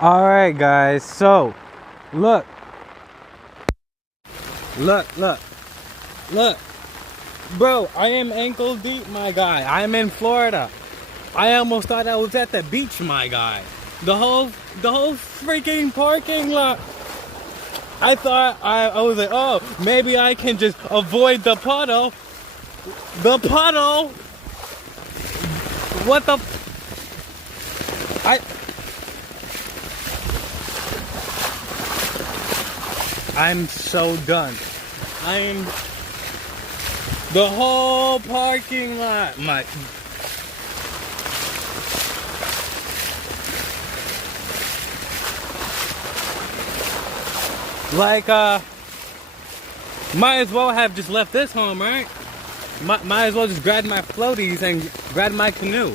Alright guys, so look. Look. Bro, I am ankle deep, my guy. I am in Florida. I almost thought I was at the beach, my guy. The whole freaking parking lot. I thought I was like, oh, maybe I can just avoid the puddle. The puddle. What the? I'm so done. I'm the whole parking lot. Might as well have just left this home, right? Might as well just grab my floaties and grab my canoe.